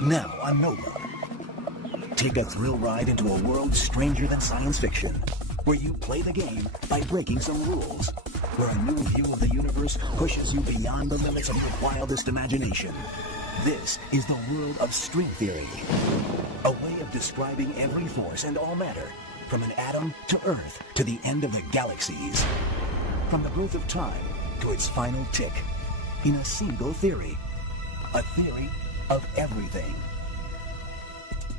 Now on Nova. Take a thrill ride into a world stranger than science fiction, where you play the game by breaking some rules, where a new view of the universe pushes you beyond the limits of your wildest imagination. This is the world of string theory, a way of describing every force and all matter, from an atom to Earth to the end of the galaxies, from the birth of time to its final tick, in a single theory, a theory of everything.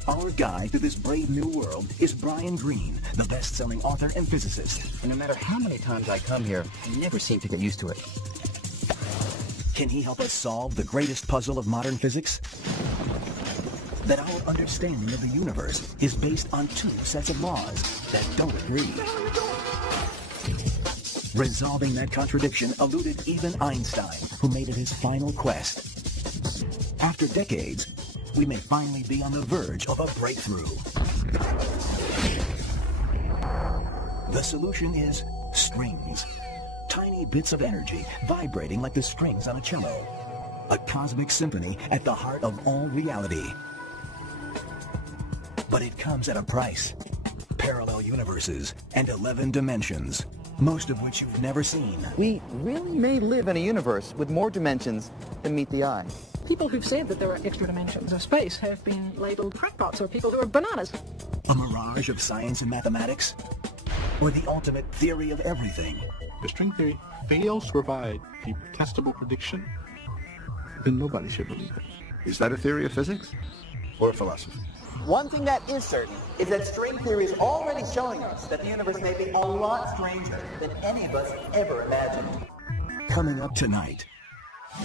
Our guide to this brave new world is Brian Greene, the best-selling author and physicist. And no matter how many times I come here, I never seem to get used to it. Can he help us solve the greatest puzzle of modern physics? That our understanding of the universe is based on two sets of laws that don't agree. Resolving that contradiction eluded even Einstein, who made it his final quest. After decades, we may finally be on the verge of a breakthrough. The solution is strings. Tiny bits of energy vibrating like the strings on a cello. A cosmic symphony at the heart of all reality. But it comes at a price. Parallel universes and 11 dimensions, most of which you've never seen. We really may live in a universe with more dimensions than meet the eye. People who've said that there are extra dimensions of space have been labeled crackpots or people who are bananas. A mirage of science and mathematics? Or the ultimate theory of everything? If string theory fails to provide a testable prediction, then nobody should believe it. Is that a theory of physics or a philosophy? One thing that is certain is that string theory is already showing us that the universe may be a lot stranger than any of us ever imagined. Coming up tonight,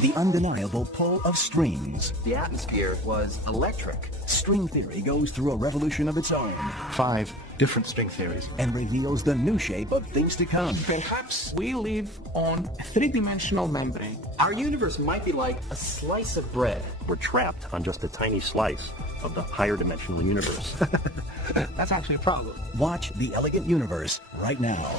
the undeniable pull of strings. The atmosphere was electric. String theory goes through a revolution of its own 5 different string theories. and reveals the new shape of things to come. Perhaps we live on a three-dimensional membrane. Our universe might be like a slice of bread. We're trapped on just a tiny slice of the higher dimensional universe. That's actually a problem. Watch The Elegant Universe right now.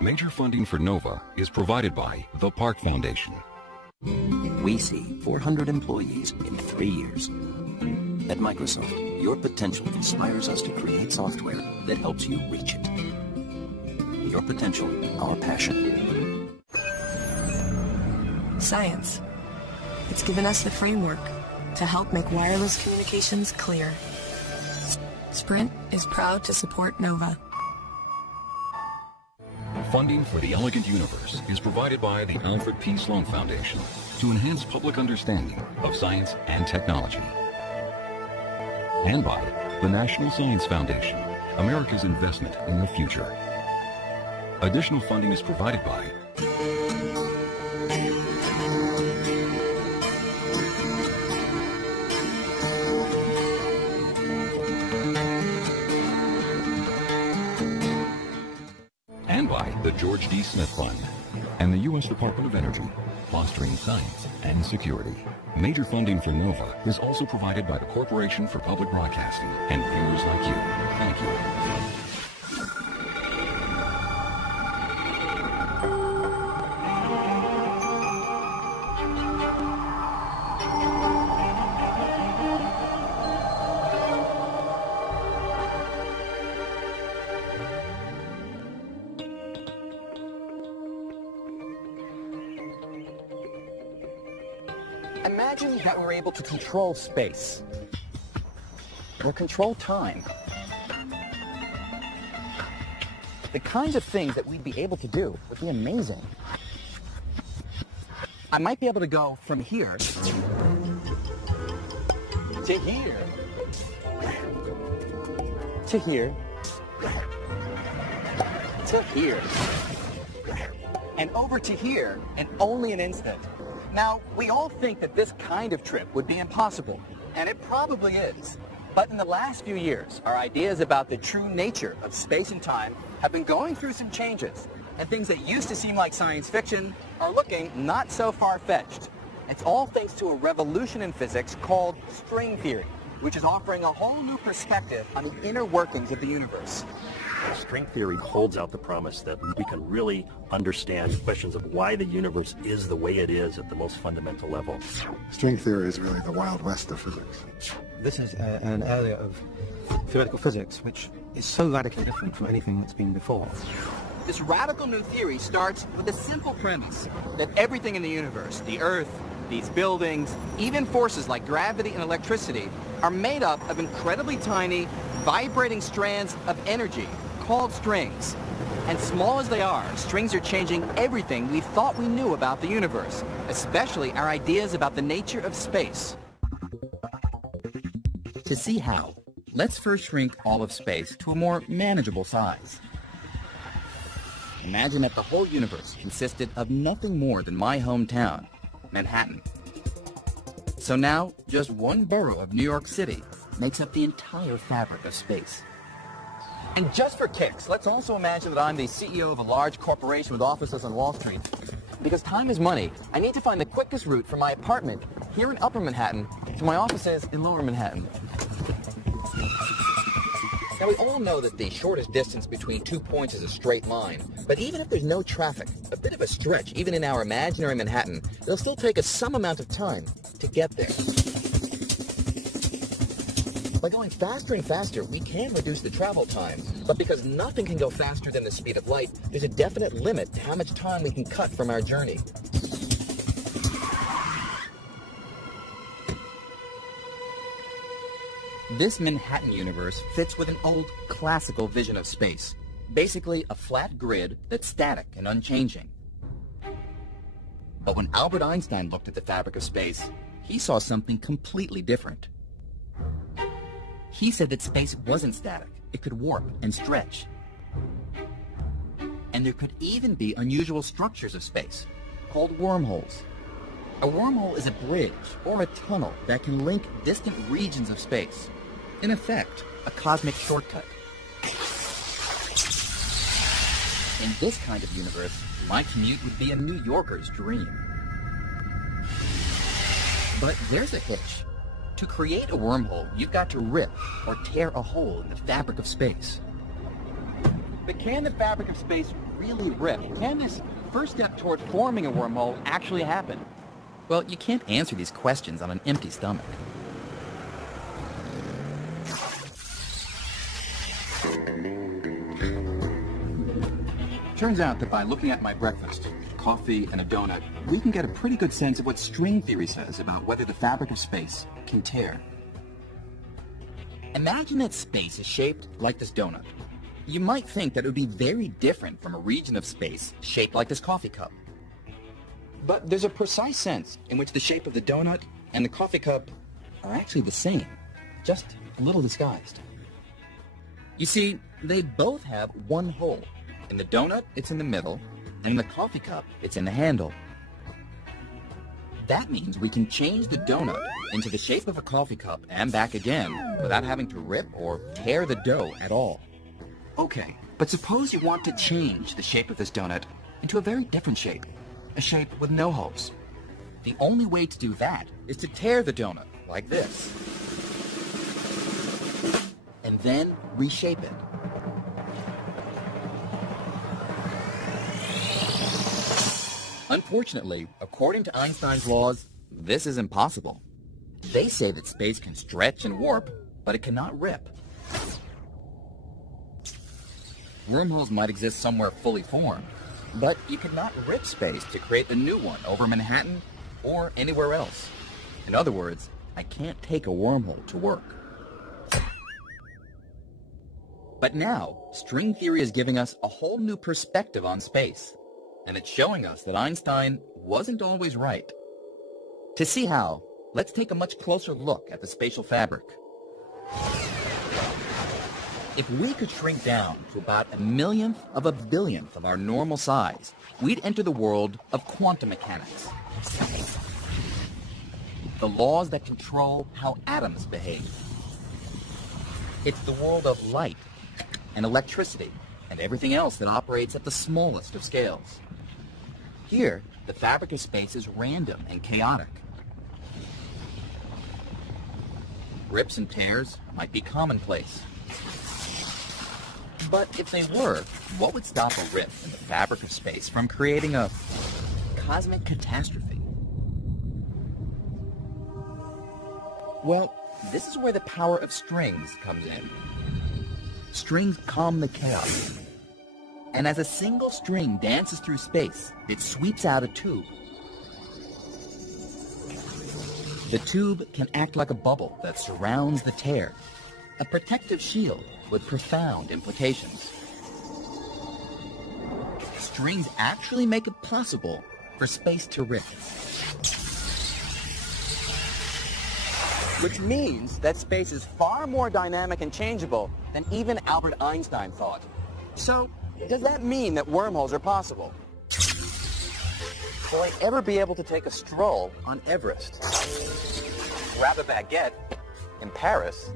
Major funding for NOVA is provided by the Park Foundation. We see 400 employees in 3 years. At Microsoft, your potential inspires us to create software that helps you reach it. Your potential, our passion. Science. It's given us the framework to help make wireless communications clear. Sprint is proud to support NOVA. Funding for The Elegant Universe is provided by the Alfred P. Sloan Foundation to enhance public understanding of science and technology. And by the National Science Foundation, America's investment in the future. Additional funding is provided by the George D. Smith Fund and the U.S. Department of Energy, fostering science and security. Major funding for NOVA is also provided by the Corporation for Public Broadcasting and viewers like you. Thank you. Imagine that we're able to control space, or control time. The kinds of things that we'd be able to do would be amazing. I might be able to go from here to here, to here, to here, and over to here in only an instant. Now, we all think that this kind of trip would be impossible, and it probably is. But in the last few years, our ideas about the true nature of space and time have been going through some changes, and things that used to seem like science fiction are looking not so far-fetched. It's all thanks to a revolution in physics called string theory. which is offering a whole new perspective on the inner workings of the universe. String theory holds out the promise that we can really understand questions of why the universe is the way it is at the most fundamental level. String theory is really the Wild West of physics. This is an area of theoretical physics which is so radically different from anything that's been before. This radical new theory starts with a simple premise that everything in the universe, the Earth, these buildings, even forces like gravity and electricity, are made up of incredibly tiny, vibrating strands of energy called strings. And small as they are, strings are changing everything we thought we knew about the universe, especially our ideas about the nature of space. To see how, let's first shrink all of space to a more manageable size. Imagine that the whole universe consisted of nothing more than my hometown, Manhattan. So now, just one borough of New York City makes up the entire fabric of space. And just for kicks, let's also imagine that I'm the CEO of a large corporation with offices on Wall Street. Because time is money, I need to find the quickest route from my apartment here in Upper Manhattan to my offices in Lower Manhattan. Now, we all know that the shortest distance between 2 points is a straight line. But even if there's no traffic, a bit of a stretch, even in our imaginary Manhattan, it'll still take us some amount of time to get there. By going faster and faster, we can reduce the travel time. But because nothing can go faster than the speed of light, there's a definite limit to how much time we can cut from our journey. This Manhattan universe fits with an old classical vision of space. Basically, a flat grid that's static and unchanging. But when Albert Einstein looked at the fabric of space, he saw something completely different. He said that space wasn't static. It could warp and stretch. And there could even be unusual structures of space, called wormholes. A wormhole is a bridge or a tunnel that can link distant regions of space. In effect, a cosmic shortcut. In this kind of universe, my commute would be a New Yorker's dream. But there's a hitch. To create a wormhole, you've got to rip or tear a hole in the fabric of space. But can the fabric of space really rip? Can this first step toward forming a wormhole actually happen? Well, you can't answer these questions on an empty stomach. Turns out that by looking at my breakfast, coffee, and a donut, we can get a pretty good sense of what string theory says about whether the fabric of space can tear. Imagine that space is shaped like this donut. You might think that it would be very different from a region of space shaped like this coffee cup. But there's a precise sense in which the shape of the donut and the coffee cup are actually the same, just a little disguised. You see, they both have one hole. In the donut, it's in the middle, and in the coffee cup, it's in the handle. That means we can change the donut into the shape of a coffee cup and back again without having to rip or tear the dough at all. Okay, but suppose you want to change the shape of this donut into a very different shape, a shape with no holes. The only way to do that is to tear the donut like this, and then reshape it. Unfortunately, according to Einstein's laws, this is impossible. They say that space can stretch and warp, but it cannot rip. Wormholes might exist somewhere fully formed, but you cannot rip space to create a new one over Manhattan or anywhere else. In other words, I can't take a wormhole to work. But now, string theory is giving us a whole new perspective on space. And it's showing us that Einstein wasn't always right. To see how, let's take a much closer look at the spatial fabric. If we could shrink down to about 1/millionth of a billionth of our normal size, we'd enter the world of quantum mechanics. The laws that control how atoms behave. It's the world of light and electricity and everything else that operates at the smallest of scales. Here, the fabric of space is random and chaotic. rips and tears might be commonplace. But if they were, what would stop a rift in the fabric of space from creating a cosmic catastrophe? Well, this is where the power of strings comes in. Strings calm the chaos. And as a single string dances through space, it sweeps out a tube. The tube can act like a bubble that surrounds the tear, a protective shield with profound implications. Strings actually make it possible for space to rift. Which means that space is far more dynamic and changeable than even Albert Einstein thought. So, does that mean that wormholes are possible? Will I ever be able to take a stroll on Everest? Grab a baguette in Paris?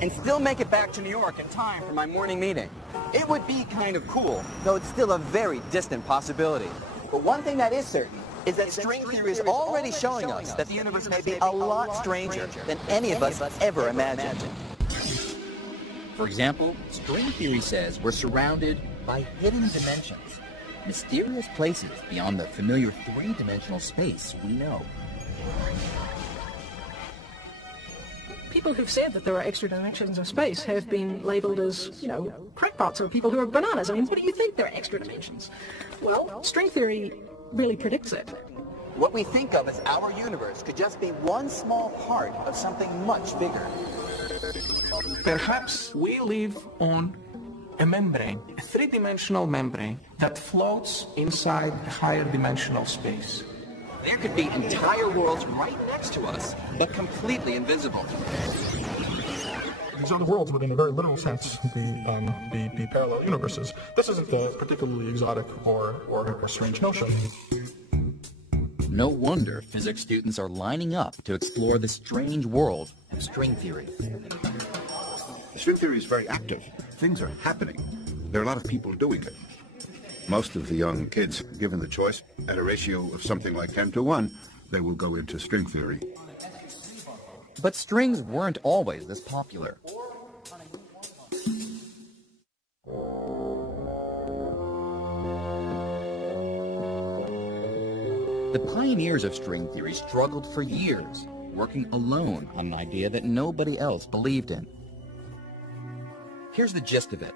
And still make it back to New York in time for my morning meeting? It would be kind of cool, though it's still a very distant possibility. But one thing that is certain is that string theory is already showing us that the universe may be a lot stranger than any of us ever imagined. For example, string theory says we're surrounded by hidden dimensions, mysterious places beyond the familiar three-dimensional space we know. People who've said that there are extra dimensions of space have been labelled as, you know, crackpots or people who are bananas. I mean, what do you think there are extra dimensions? Well, string theory really predicts it. What we think of as our universe could just be one small part of something much bigger. Perhaps we live on a membrane, a three-dimensional membrane that floats inside a higher dimensional space. There could be entire worlds right next to us, but completely invisible. These other worlds would, in a very literal sense, be parallel universes. This isn't a particularly exotic or strange notion. No wonder physics students are lining up to explore the strange world of string theory. String theory is very active. Things are happening. There are a lot of people doing it. Most of the young kids, given the choice, at a ratio of something like 10-to-1, they will go into string theory. But strings weren't always this popular. The pioneers of string theory struggled for years, working alone on an idea that nobody else believed in. Here's the gist of it.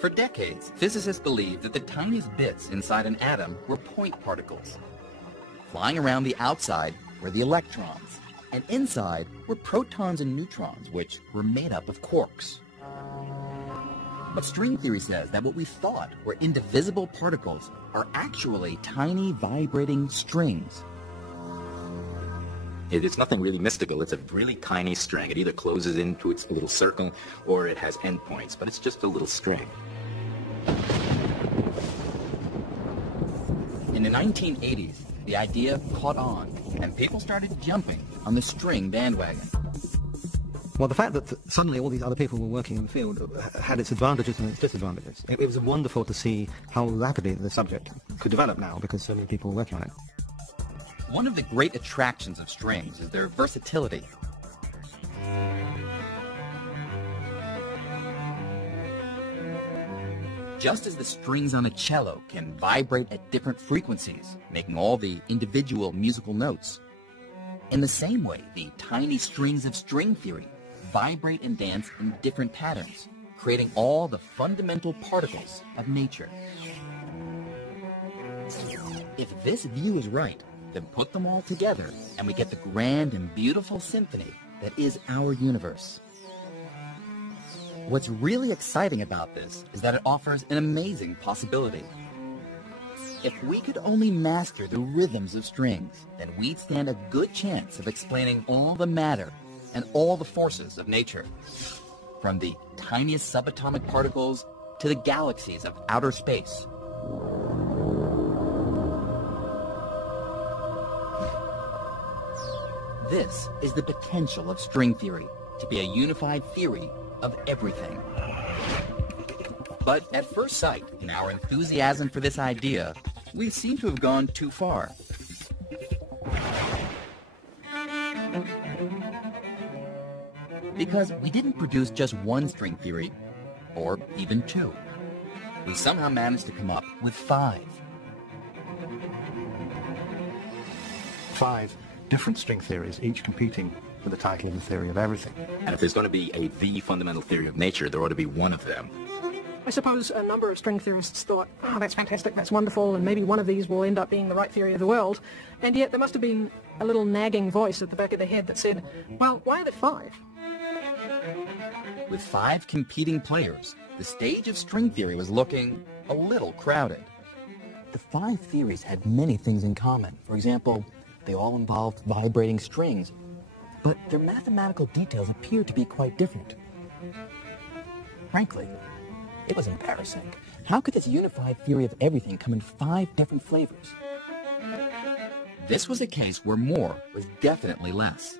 For decades, physicists believed that the tiniest bits inside an atom were point particles. Flying around the outside were the electrons, and inside were protons and neutrons, which were made up of quarks. But string theory says that what we thought were indivisible particles are actually tiny vibrating strings. It's nothing really mystical. It's a really tiny string. It either closes into its little circle or it has endpoints, but it's just a little string. In the 1980s, the idea caught on, and people started jumping on the string bandwagon. Well, the fact that suddenly all these other people were working in the field had its advantages and its disadvantages. It was wonderful to see how rapidly the subject could develop now because so many people were working on it. One of the great attractions of strings is their versatility. Just as the strings on a cello can vibrate at different frequencies, making all the individual musical notes, in the same way, the tiny strings of string theory vibrate and dance in different patterns, creating all the fundamental particles of nature. If this view is right, then put them all together, and we get the grand and beautiful symphony that is our universe. What's really exciting about this is that it offers an amazing possibility. If we could only master the rhythms of strings, then we'd stand a good chance of explaining all the matter and all the forces of nature, from the tiniest subatomic particles to the galaxies of outer space. This is the potential of string theory, to be a unified theory of everything. But at first sight, in our enthusiasm for this idea, we seem to have gone too far. Because we didn't produce just one string theory, or even two. We somehow managed to come up with 5. 5 different string theories, each competing for the title of the theory of everything. And if there's going to be the fundamental theory of nature, there ought to be one of them. I suppose a number of string theorists thought, oh, that's fantastic, that's wonderful, and maybe one of these will end up being the right theory of the world. And yet there must have been a little nagging voice at the back of their head that said, well, why are there 5? With 5 competing players, the stage of string theory was looking a little crowded. The 5 theories had many things in common. For example, they all involved vibrating strings, but their mathematical details appeared to be quite different. Frankly, it was embarrassing. How could this unified theory of everything come in 5 different flavors? This was a case where more was definitely less.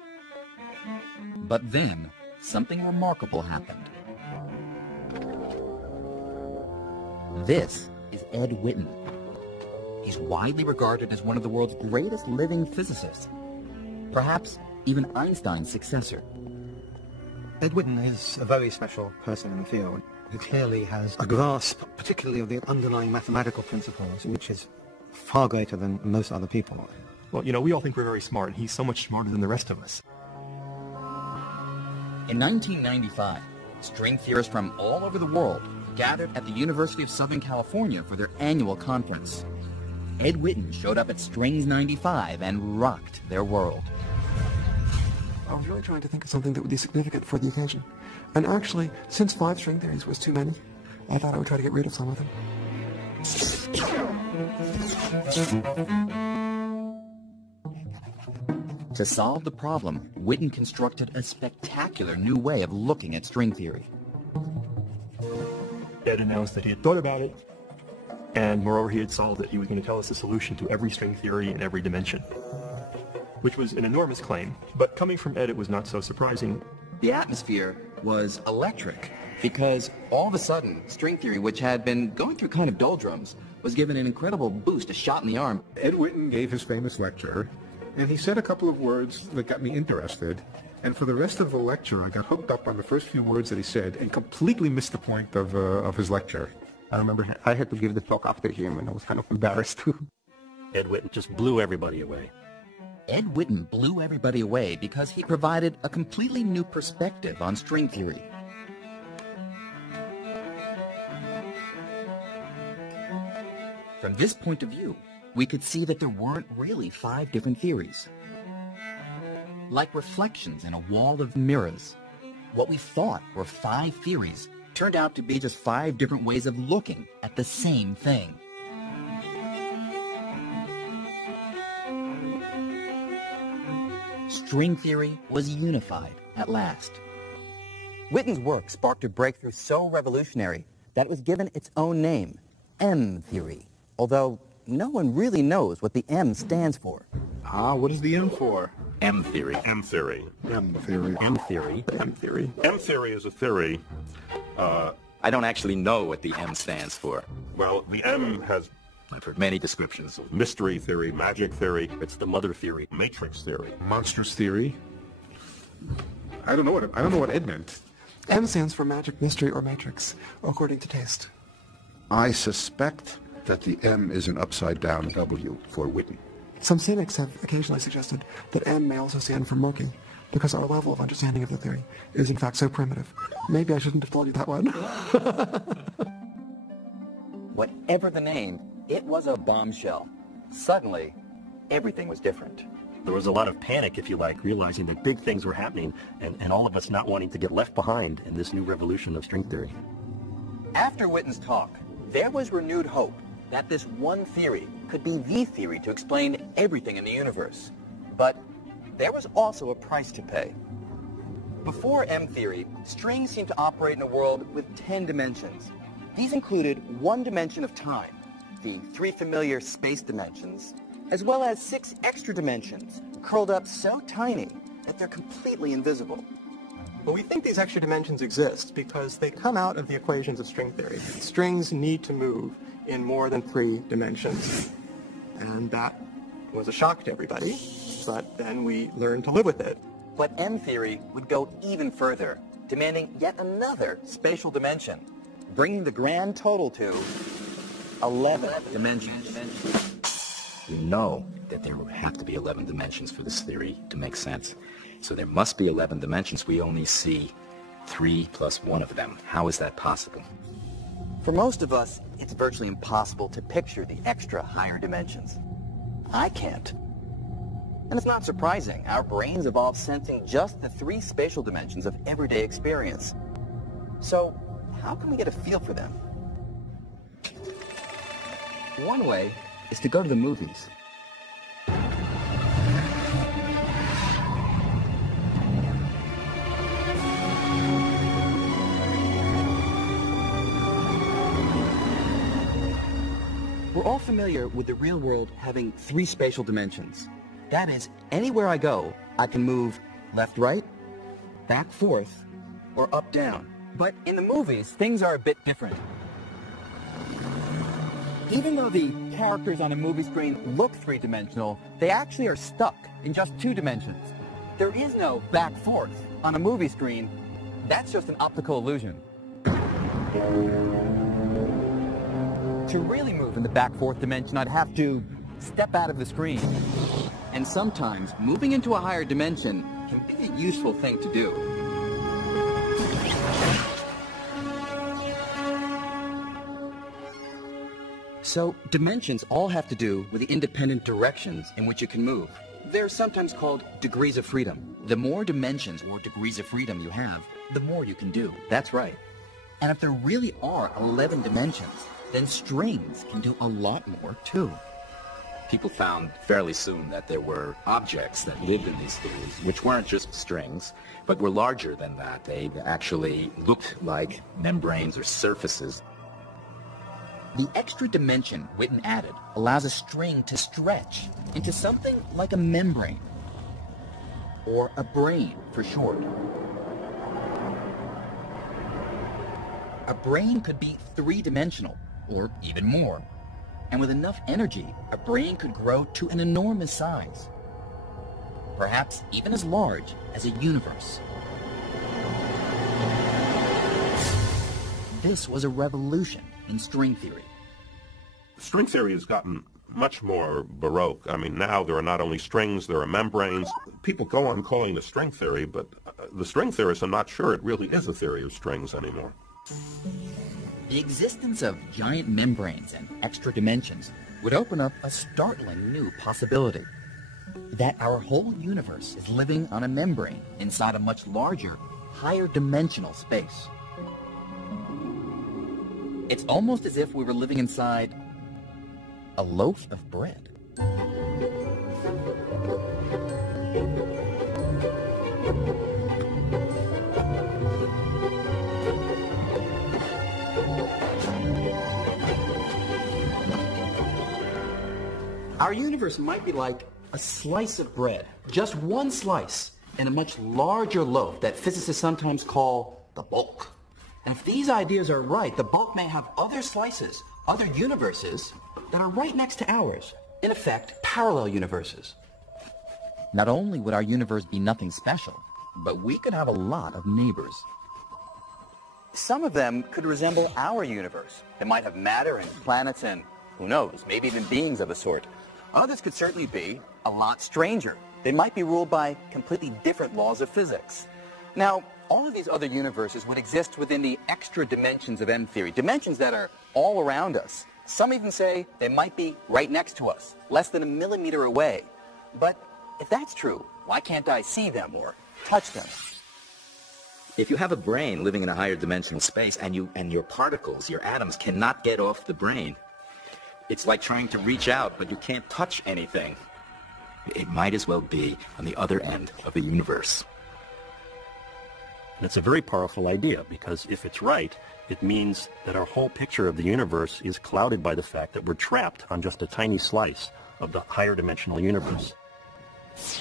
But then, something remarkable happened. This is Ed Witten. He's widely regarded as one of the world's greatest living physicists. Perhaps even Einstein's successor. Ed Witten is a very special person in the field. He clearly has a grasp, particularly of the underlying mathematical principles, which is far greater than most other people. Well, you know, we all think we're very smart, and he's so much smarter than the rest of us. In 1995, string theorists from all over the world gathered at the University of Southern California for their annual conference. Ed Witten showed up at Strings 95 and rocked their world. I was really trying to think of something that would be significant for the occasion. And actually, since 5 string theories was too many, I thought I would try to get rid of some of them. To solve the problem, Witten constructed a spectacular new way of looking at string theory. Ed announced that he had thought about it, and moreover he had solved it. He was going to tell us a solution to every string theory in every dimension, which was an enormous claim, but coming from Ed it was not so surprising. The atmosphere was electric, because all of a sudden, string theory, which had been going through kind of doldrums, was given an incredible boost, a shot in the arm. Ed Witten gave his famous lecture, and he said a couple of words that got me interested, and for the rest of the lecture I got hooked up on the first few words that he said and completely missed the point of his lecture. I remember I had to give the talk after him, and I was kind of embarrassed too. Ed Witten just blew everybody away. Ed Witten blew everybody away because he provided a completely new perspective on string theory. From this point of view, we could see that there weren't really 5 different theories. Like reflections in a wall of mirrors, what we thought were 5 theories turned out to be just 5 different ways of looking at the same thing. String theory was unified at last. Witten's work sparked a breakthrough so revolutionary that it was given its own name, M theory, although no one really knows what the M stands for. What is the M for? M theory. M theory. M theory. M theory. M theory. M theory is a theory. I don't actually know what the M stands for. Well, the M has... I've heard many descriptions. Mystery theory, magic theory, it's the mother theory, matrix theory. Monstrous theory. I don't know what Ed meant. M stands for magic, mystery, or matrix, according to taste. I suspect that the M is an upside-down W for Witten. Some cynics have occasionally suggested that M may also stand for murky, because our level of understanding of the theory is in fact so primitive. Maybe I shouldn't have told you that one. Whatever the name, it was a bombshell. Suddenly, everything was different. There was a lot of panic, if you like, realizing that big things were happening, and all of us not wanting to get left behind in this new revolution of string theory. After Witten's talk, there was renewed hope that this one theory could be the theory to explain everything in the universe. But there was also a price to pay. Before M theory, strings seemed to operate in a world with 10 dimensions. These included 1 dimension of time, the 3 familiar space dimensions, as well as 6 extra dimensions, curled up so tiny that they're completely invisible. Well, we think these extra dimensions exist because they come out of the equations of string theory. Strings need to move in more than 3 dimensions. And that was a shock to everybody, but then we learned to live with it. But M-theory would go even further, demanding yet another spatial dimension, bringing the grand total to 11 dimensions. We know that there have to be 11 dimensions for this theory to make sense. So there must be 11 dimensions. We only see 3 plus 1 of them. How is that possible? For most of us, it's virtually impossible to picture the extra higher dimensions. I can't. And it's not surprising. Our brains evolved sensing just the 3 spatial dimensions of everyday experience. So, how can we get a feel for them? One way is to go to the movies. We're all familiar with the real world having 3 spatial dimensions. That is, anywhere I go, I can move left, right, back, forth, or up, down. But in the movies, things are a bit different. Even though the characters on a movie screen look 3-dimensional, they actually are stuck in just 2 dimensions. There is no back, forth on a movie screen. That's just an optical illusion. To really move in the back, forth dimension, I'd have to step out of the screen. And sometimes, moving into a higher dimension can be a useful thing to do. So, dimensions all have to do with the independent directions in which you can move. They're sometimes called degrees of freedom. The more dimensions or degrees of freedom you have, the more you can do. That's right. And if there really are 11 dimensions, then strings can do a lot more, too. People found fairly soon that there were objects that lived in these theories, which weren't just strings, but were larger than that. They actually looked like membranes or surfaces. The extra dimension Witten added allows a string to stretch into something like a membrane, or a brain for short. A brain could be 3-dimensional, or even more. And with enough energy, a brain could grow to an enormous size. Perhaps even as large as a universe. This was a revolution in string theory. String theory has gotten much more baroque. I mean, now there are not only strings, there are membranes. People go on calling it string theory, but the string theorists are not sure it really is a theory of strings anymore. The existence of giant membranes and extra dimensions would open up a startling new possibility. That our whole universe is living on a membrane inside a much larger, higher dimensional space. It's almost as if we were living inside a loaf of bread. Our universe might be like a slice of bread, just one slice, in a much larger loaf that physicists sometimes call the bulk. And if these ideas are right, the bulk may have other slices, other universes, that are right next to ours. In effect, parallel universes. Not only would our universe be nothing special, but we could have a lot of neighbors. Some of them could resemble our universe. They might have matter and planets and, who knows, maybe even beings of a sort. Others could certainly be a lot stranger. They might be ruled by completely different laws of physics. Now, all of these other universes would exist within the extra dimensions of M-theory, dimensions that are all around us. Some even say they might be right next to us, less than a millimeter away. But if that's true, why can't I see them or touch them? If you have a brain living in a higher dimensional space and your particles, your atoms, cannot get off the brain, it's like trying to reach out, but you can't touch anything. It might as well be on the other end of the universe. And it's a very powerful idea, because if it's right, it means that our whole picture of the universe is clouded by the fact that we're trapped on just a tiny slice of the higher dimensional universe.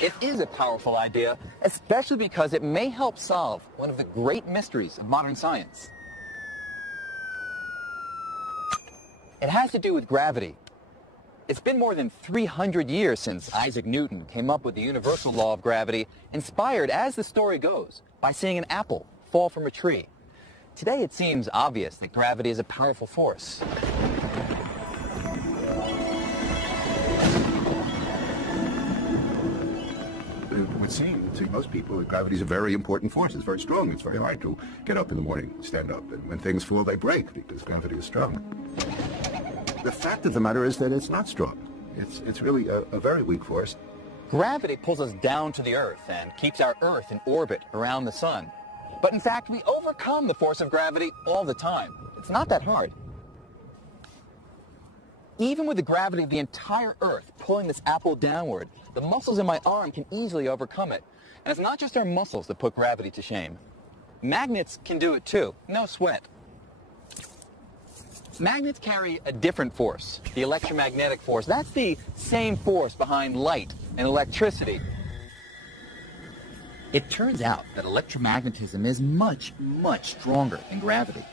It is a powerful idea, especially because it may help solve one of the great mysteries of modern science. It has to do with gravity. It's been more than 300 years since Isaac Newton came up with the universal law of gravity, inspired, as the story goes, by seeing an apple fall from a tree. Today it seems obvious that gravity is a powerful force. It would seem to most people that gravity is a very important force. It's very strong. It's very hard to get up in the morning, stand up, and when things fall, they break because gravity is strong. The fact of the matter is that it's not strong. It's really a very weak force. Gravity pulls us down to the Earth and keeps our Earth in orbit around the Sun. But in fact, we overcome the force of gravity all the time. It's not that hard. Even with the gravity of the entire Earth pulling this apple downward, the muscles in my arm can easily overcome it. And it's not just our muscles that put gravity to shame. Magnets can do it too. No sweat. Magnets carry a different force, the electromagnetic force. That's the same force behind light and electricity. It turns out that electromagnetism is much, much stronger than gravity.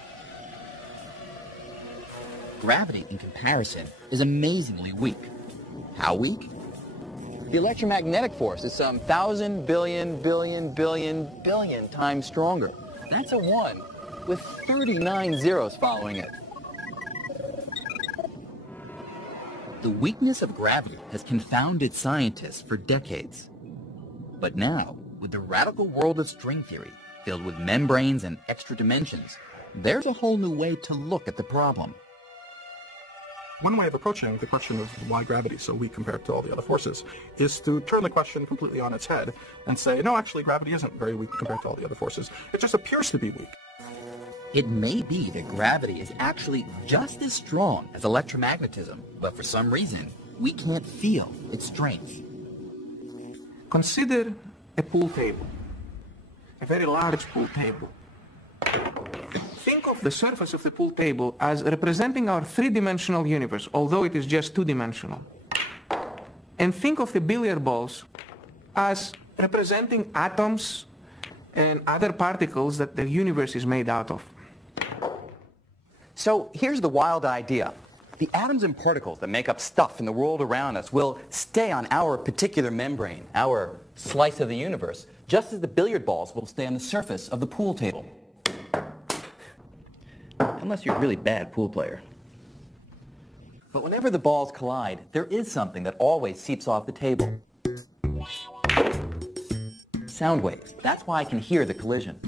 Gravity, in comparison, is amazingly weak. How weak? The electromagnetic force is some 1,000 billion times stronger. That's a 1 with 39 zeros following it. The weakness of gravity has confounded scientists for decades. But now, with the radical world of string theory, filled with membranes and extra dimensions, there's a whole new way to look at the problem. One way of approaching the question of why gravity is so weak compared to all the other forces is to turn the question completely on its head and say, no, actually, gravity isn't very weak compared to all the other forces. It just appears to be weak. It may be that gravity is actually just as strong as electromagnetism, but for some reason, we can't feel its strength. Consider a pool table, a very large pool table. Think of the surface of the pool table as representing our three-dimensional universe, although it is just two-dimensional. And think of the billiard balls as representing atoms and other particles that the universe is made out of. So here's the wild idea. The atoms and particles that make up stuff in the world around us will stay on our particular membrane, our slice of the universe, just as the billiard balls will stay on the surface of the pool table. Unless you're a really bad pool player. But whenever the balls collide, there is something that always seeps off the table. Sound waves. That's why I can hear the collision.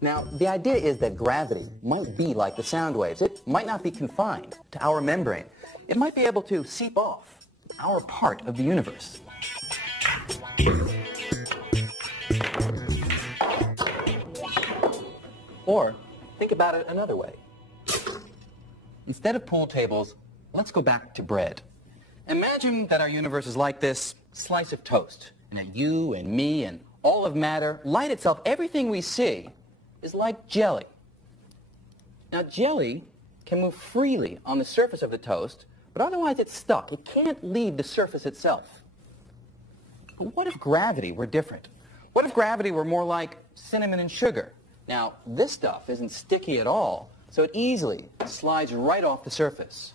Now, the idea is that gravity might be like the sound waves. It might not be confined to our membrane. It might be able to seep off our part of the universe. Or, think about it another way. Instead of pool tables, let's go back to bread. Imagine that our universe is like this slice of toast, and that you and me and all of matter, light itself, everything we see, is like jelly. Now, jelly can move freely on the surface of the toast, but otherwise it's stuck. It can't leave the surface itself. But what if gravity were different? What if gravity were more like cinnamon and sugar? Now, this stuff isn't sticky at all, so it easily slides right off the surface.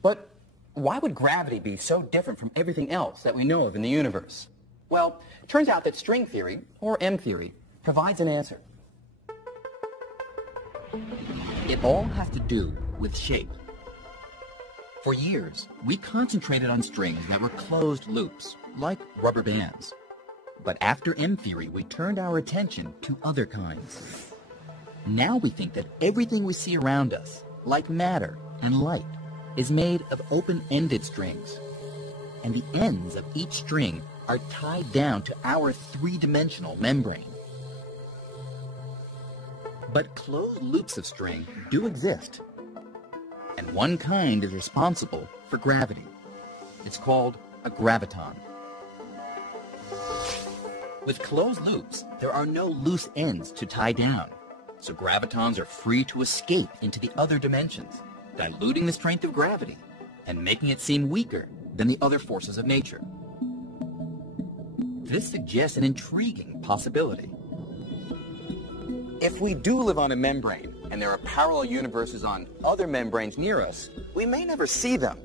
But why would gravity be so different from everything else that we know of in the universe? Well, it turns out that string theory, or M theory, provides an answer. It all has to do with shape. For years, we concentrated on strings that were closed loops, like rubber bands. But after M theory, we turned our attention to other kinds. Now we think that everything we see around us, like matter and light, is made of open-ended strings. And the ends of each string are tied down to our three-dimensional membrane. But closed loops of string do exist. And one kind is responsible for gravity. It's called a graviton. With closed loops, there are no loose ends to tie down, so gravitons are free to escape into the other dimensions, diluting the strength of gravity and making it seem weaker than the other forces of nature. This suggests an intriguing possibility. If we do live on a membrane, and there are parallel universes on other membranes near us, we may never see them,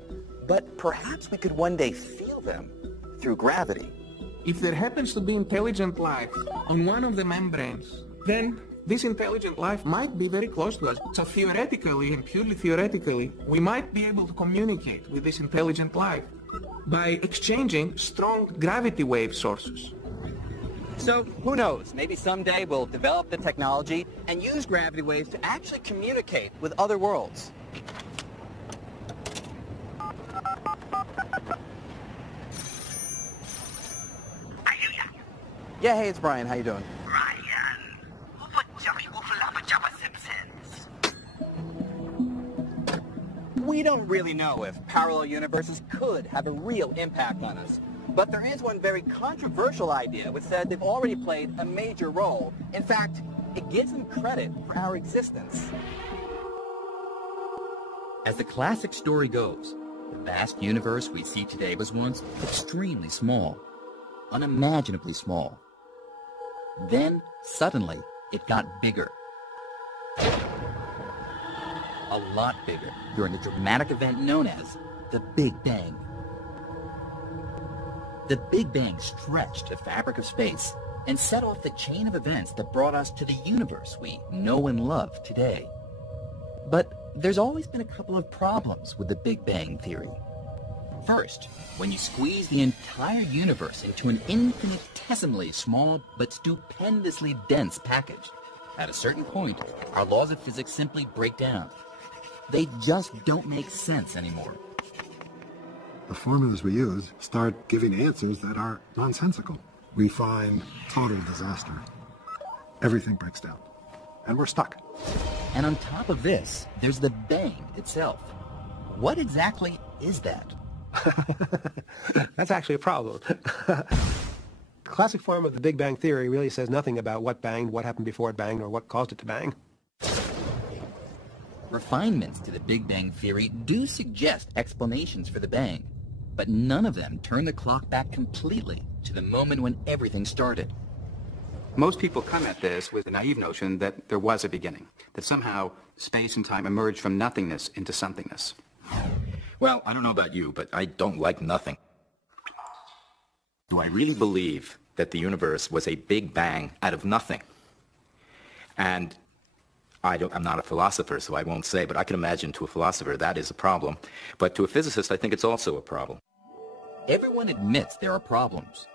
but perhaps we could one day feel them through gravity. If there happens to be intelligent life on one of the membranes, then this intelligent life might be very close to us. So theoretically, and purely theoretically, we might be able to communicate with this intelligent life by exchanging strong gravity wave sources. So, who knows, maybe someday we'll develop the technology and use gravity waves to actually communicate with other worlds. Yeah, hey, it's Brian. How you doing? We don't really know if parallel universes could have a real impact on us. But there is one very controversial idea which said they've already played a major role. In fact, it gives them credit for our existence. As the classic story goes, the vast universe we see today was once extremely small, unimaginably small. Then, suddenly, it got bigger. A lot bigger during a dramatic event known as the Big Bang. The Big Bang stretched the fabric of space and set off the chain of events that brought us to the universe we know and love today. But there's always been a couple of problems with the Big Bang theory. First, when you squeeze the entire universe into an infinitesimally small but stupendously dense package, at a certain point, our laws of physics simply break down. They just don't make sense anymore. The formulas we use start giving answers that are nonsensical. We find total disaster. Everything breaks down. And we're stuck. And on top of this, there's the bang itself. What exactly is that? That's actually a problem. The classic form of the Big Bang theory really says nothing about what banged, what happened before it banged, or what caused it to bang. Refinements to the Big Bang theory do suggest explanations for the bang, but none of them turn the clock back completely to the moment when everything started. Most people come at this with the naive notion that there was a beginning, that somehow space and time emerged from nothingness into somethingness. Well, I don't know about you, but I don't like nothing. Do I really believe that the universe was a big bang out of nothing? And I'm not a philosopher, so I won't say, but I can imagine to a philosopher that is a problem. But to a physicist, I think it's also a problem. Everyone admits there are problems.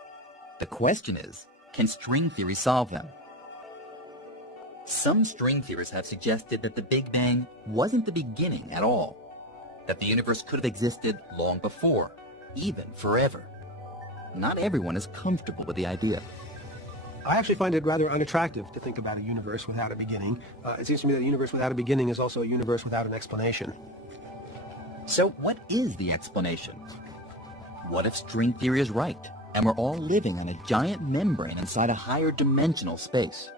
The question is, can string theory solve them? Some string theorists have suggested that the Big Bang wasn't the beginning at all, that the universe could have existed long before, even forever. Not everyone is comfortable with the idea. I actually find it rather unattractive to think about a universe without a beginning. It seems to me that a universe without a beginning is also a universe without an explanation. So what is the explanation? What if string theory is right, and we're all living on a giant membrane inside a higher dimensional space?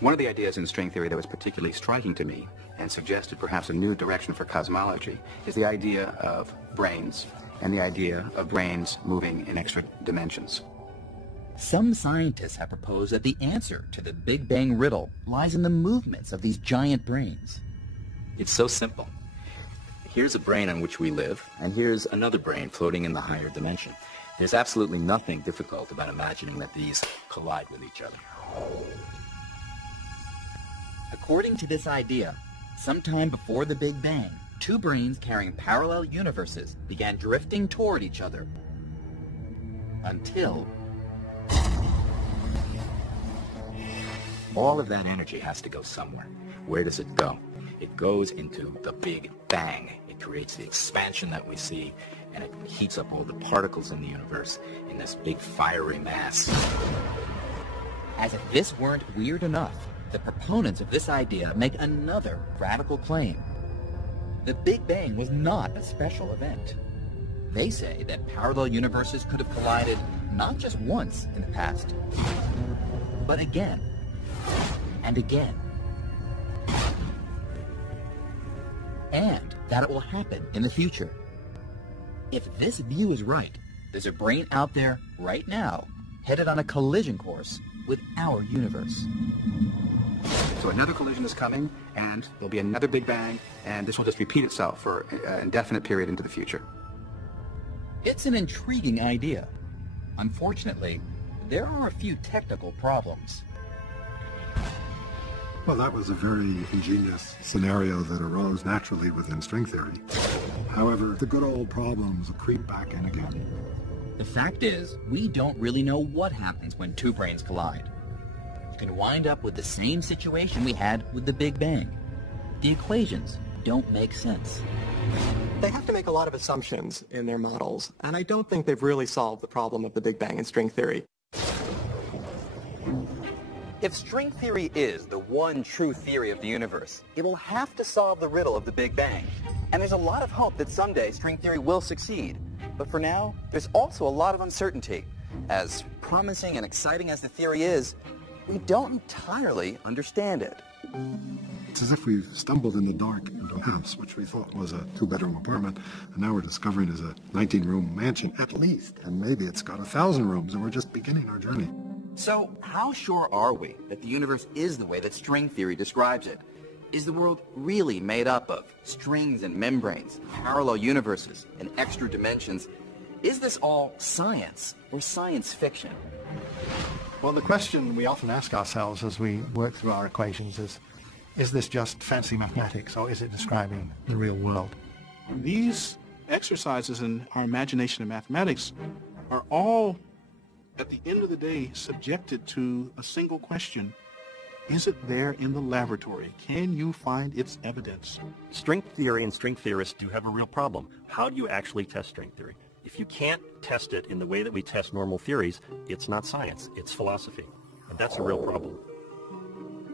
One of the ideas in string theory that was particularly striking to me and suggested perhaps a new direction for cosmology is the idea of brains and the idea of brains moving in extra dimensions. Some scientists have proposed that the answer to the Big Bang riddle lies in the movements of these giant brains. It's so simple. Here's a brain on which we live, and here's another brain floating in the higher dimension. There's absolutely nothing difficult about imagining that these collide with each other. According to this idea, sometime before the Big Bang, two brains carrying parallel universes began drifting toward each other. Until all of that energy has to go somewhere. Where does it go? It goes into the Big Bang. It creates the expansion that we see, and it heats up all the particles in the universe in this big fiery mass. As if this weren't weird enough, the proponents of this idea make another radical claim. The Big Bang was not a special event. They say that parallel universes could have collided not just once in the past, but again and again. And that it will happen in the future. If this view is right, There's a brain out there right now, headed on a collision course with our universe. So another collision is coming, and there'll be another Big Bang, and this will just repeat itself for an indefinite period into the future. It's an intriguing idea. Unfortunately, there are a few technical problems. Well, that was a very ingenious scenario that arose naturally within string theory. However, the good old problems will creep back in again. The fact is, we don't really know what happens when two brains collide. You can wind up with the same situation we had with the Big Bang. The equations don't make sense. They have to make a lot of assumptions in their models, and I don't think they've really solved the problem of the Big Bang in string theory. If string theory is the one true theory of the universe, it will have to solve the riddle of the Big Bang. And there's a lot of hope that someday string theory will succeed. But for now, there's also a lot of uncertainty. As promising and exciting as the theory is, we don't entirely understand it. It's as if we've stumbled in the dark into a house, which we thought was a two-bedroom apartment, and now we're discovering is a 19-room mansion at least, and maybe it's got 1,000 rooms, and we're just beginning our journey. So, how sure are we that the universe is the way that string theory describes it? Is the world really made up of strings and membranes, parallel universes, and extra dimensions? Is this all science or science fiction? Well, the question we often ask ourselves as we work through our equations is this just fancy mathematics, or is it describing the real world? These exercises in our imagination and mathematics are all, at the end of the day, subjected to a single question. Is it there in the laboratory? Can you find its evidence? String theory and string theorists do have a real problem. How do you actually test string theory? If you can't test it in the way that we test normal theories, it's not science, it's philosophy. And that's a real problem.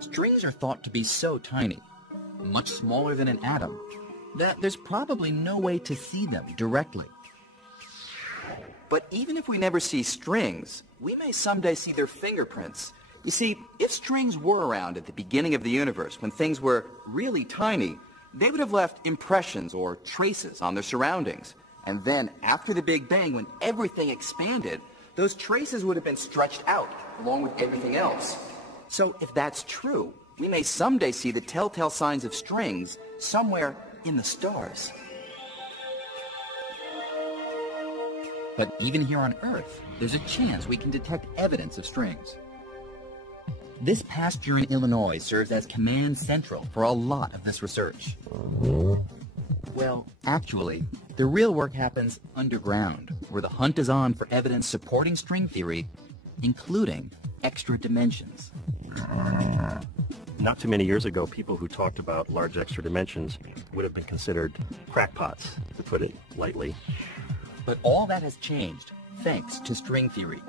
Strings are thought to be so tiny, much smaller than an atom, that there's probably no way to see them directly. But even if we never see strings, we may someday see their fingerprints. You see, if strings were around at the beginning of the universe, when things were really tiny, they would have left impressions or traces on their surroundings. And then, after the Big Bang, when everything expanded, those traces would have been stretched out, along with everything else. So, if that's true, we may someday see the telltale signs of strings somewhere in the stars. But even here on Earth, there's a chance we can detect evidence of strings. This pasture in Illinois serves as command central for a lot of this research. Well, actually, the real work happens underground, where the hunt is on for evidence supporting string theory, including extra dimensions. Not too many years ago, people who talked about large extra dimensions would have been considered crackpots, to put it lightly. But all that has changed, thanks to string theory.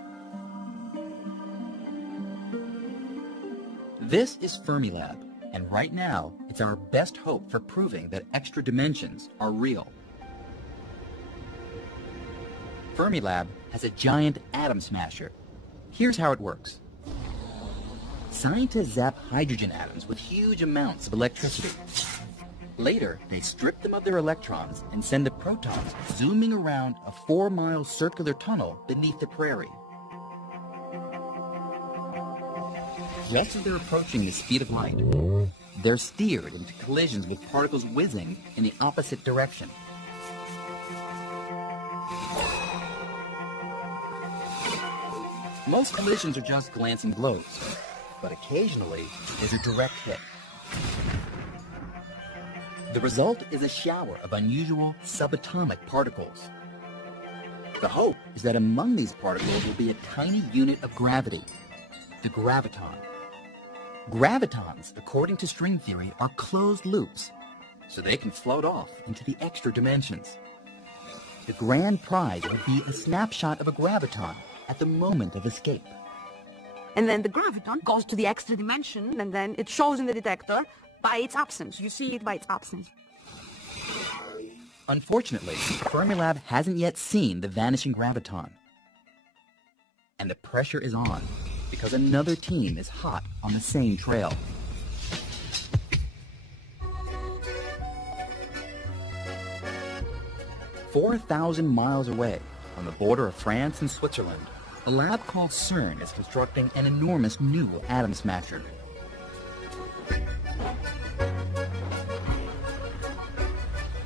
This is Fermilab, and right now, it's our best hope for proving that extra dimensions are real. Fermilab has a giant atom smasher. Here's how it works. Scientists zap hydrogen atoms with huge amounts of electricity. Later, they strip them of their electrons and send the protons zooming around a 4-mile circular tunnel beneath the prairie. Just as they're approaching the speed of light, they're steered into collisions with particles whizzing in the opposite direction. Most collisions are just glancing blows, but occasionally there's a direct hit. The result is a shower of unusual subatomic particles. The hope is that among these particles will be a tiny unit of gravity, the graviton. Gravitons, according to string theory, are closed loops, so they can float off into the extra dimensions. The grand prize would be a snapshot of a graviton at the moment of escape. And then the graviton goes to the extra dimension, and then it shows in the detector by its absence. You see it by its absence. Unfortunately, Fermilab hasn't yet seen the vanishing graviton. And the pressure is on, because another team is hot on the same trail. "4,000 miles away, on the border of France and Switzerland, a lab called CERN is constructing an enormous new atom smasher.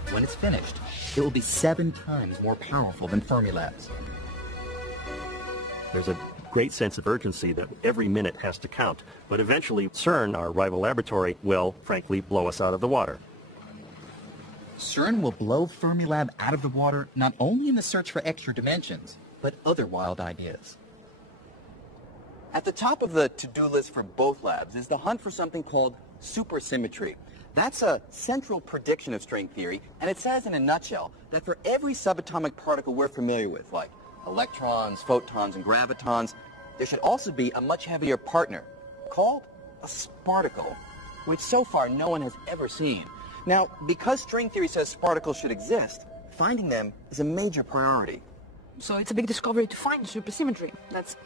When it's finished, it will be 7 times more powerful than Fermilab's. There's a great sense of urgency that every minute has to count, but eventually CERN, our rival laboratory, will, frankly, blow us out of the water. CERN will blow Fermilab out of the water not only in the search for extra dimensions, but other wild ideas. At the top of the to-do list for both labs is the hunt for something called supersymmetry. That's a central prediction of string theory, and it says in a nutshell that for every subatomic particle we're familiar with, like electrons, photons, and gravitons, there should also be a much heavier partner called a sparticle, which so far no one has ever seen. Now, because string theory says sparticles should exist, finding them is a major priority. So it's a big discovery to find supersymmetry. That's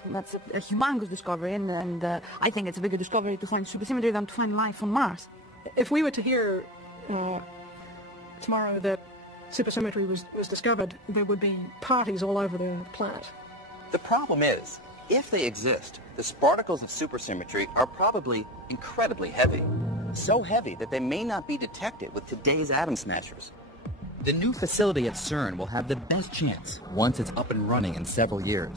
a humongous discovery, and I think it's a bigger discovery to find supersymmetry than to find life on Mars. If we were to hear tomorrow that supersymmetry was discovered, there would be parties all over the planet. The problem is, if they exist, the sparticles of supersymmetry are probably incredibly heavy. So heavy that they may not be detected with today's atom smashers. The new facility at CERN will have the best chance once it's up and running in several years.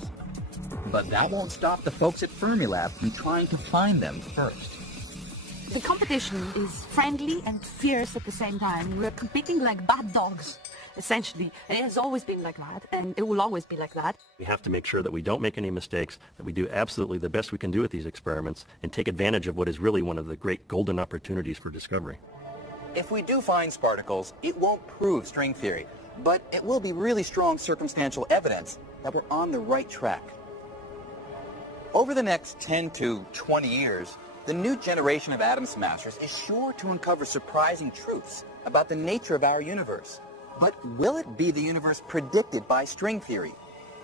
But that won't stop the folks at Fermilab from trying to find them first. The competition is friendly and fierce at the same time. We're competing like bad dogs, essentially. And it has always been like that, and it will always be like that. We have to make sure that we don't make any mistakes, that we do absolutely the best we can do with these experiments, and take advantage of what is really one of the great golden opportunities for discovery. If we do find sparticles, it won't prove string theory, but it will be really strong circumstantial evidence that we're on the right track. Over the next 10 to 20 years, the new generation of atom smashers is sure to uncover surprising truths about the nature of our universe. But will it be the universe predicted by string theory?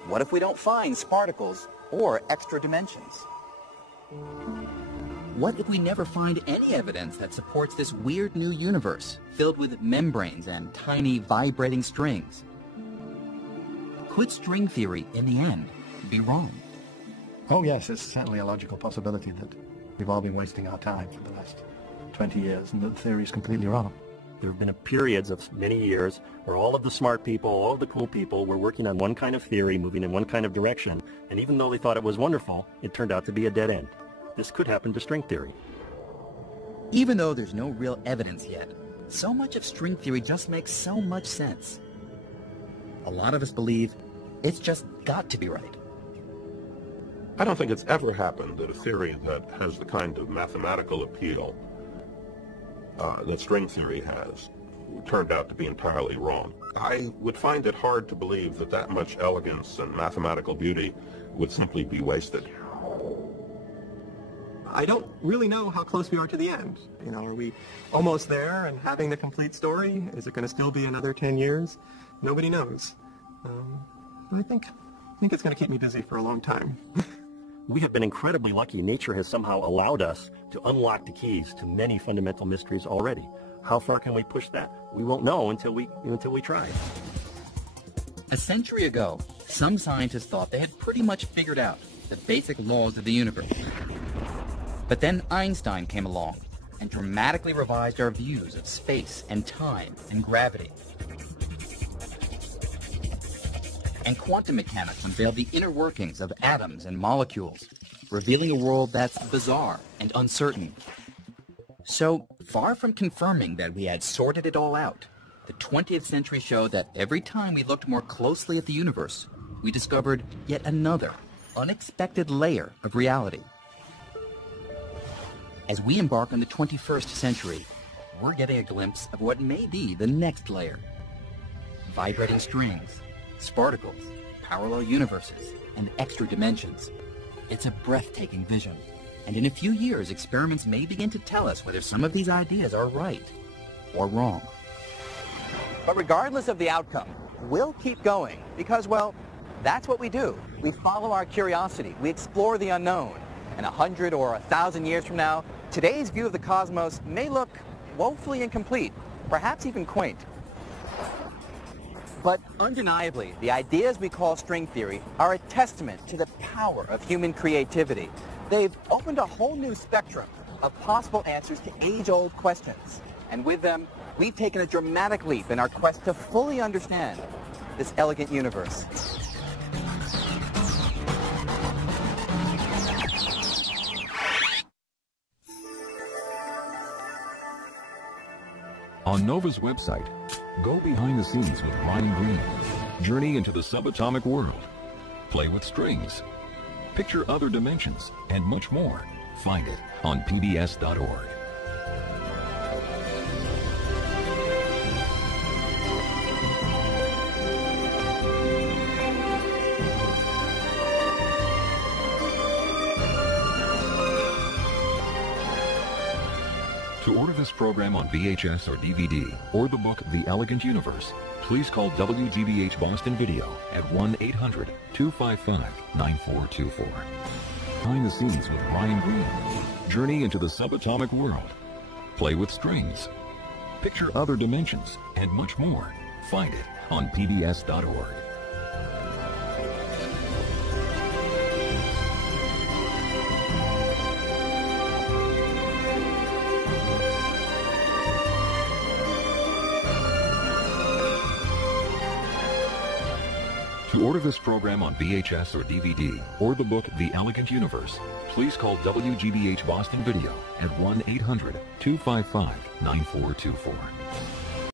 What if we don't find sparticles or extra dimensions? What if we never find any evidence that supports this weird new universe filled with membranes and tiny vibrating strings? Could string theory, in the end, be wrong? Oh yes, it's certainly a logical possibility that we've all been wasting our time for the last 20 years and that the theory is completely wrong. There have been periods of many years where all of the smart people, all of the cool people were working on one kind of theory, moving in one kind of direction, and even though they thought it was wonderful, it turned out to be a dead end. This could happen to string theory. Even though there's no real evidence yet, so much of string theory just makes so much sense. A lot of us believe it's just got to be right. I don't think it's ever happened that a theory that has the kind of mathematical appeal that string theory has turned out to be entirely wrong. I would find it hard to believe that that much elegance and mathematical beauty would simply be wasted. I don't really know how close we are to the end. You know, are we almost there and having the complete story? Is it going to still be another 10 years? Nobody knows. I think it's going to keep me busy for a long time. We have been incredibly lucky. Nature has somehow allowed us to unlock the keys to many fundamental mysteries already. How far can we push that? We won't know until we try. A century ago, some scientists thought they had pretty much figured out the basic laws of the universe. But then Einstein came along and dramatically revised our views of space and time and gravity. And quantum mechanics unveiled the inner workings of atoms and molecules, revealing a world that's bizarre and uncertain. So, far from confirming that we had sorted it all out, the 20th century showed that every time we looked more closely at the universe, we discovered yet another, unexpected layer of reality. As we embark on the 21st century, we're getting a glimpse of what may be the next layer. Vibrating strings, sparticles, parallel universes, and extra dimensions. It's a breathtaking vision, and in a few years, experiments may begin to tell us whether some of these ideas are right or wrong. But regardless of the outcome, we'll keep going because, well, that's what we do. We follow our curiosity. We explore the unknown. And 100 or 1,000 years from now, today's view of the cosmos may look woefully incomplete, perhaps even quaint. But undeniably, the ideas we call string theory are a testament to the power of human creativity. They've opened a whole new spectrum of possible answers to age-old questions. And with them, we've taken a dramatic leap in our quest to fully understand this elegant universe. On NOVA's website, go behind the scenes with Ryan Green. Journey into the subatomic world. Play with strings. Picture other dimensions, and much more. Find it on pbs.org. To order this program on VHS or DVD, or the book The Elegant Universe, please call WGBH Boston Video at 1-800-255-9424. Behind the scenes with Ryan Green. Journey into the subatomic world. Play with strings. Picture other dimensions, and much more. Find it on pbs.org. To order this program on VHS or DVD, or the book The Elegant Universe, please call WGBH Boston Video at 1-800-255-9424.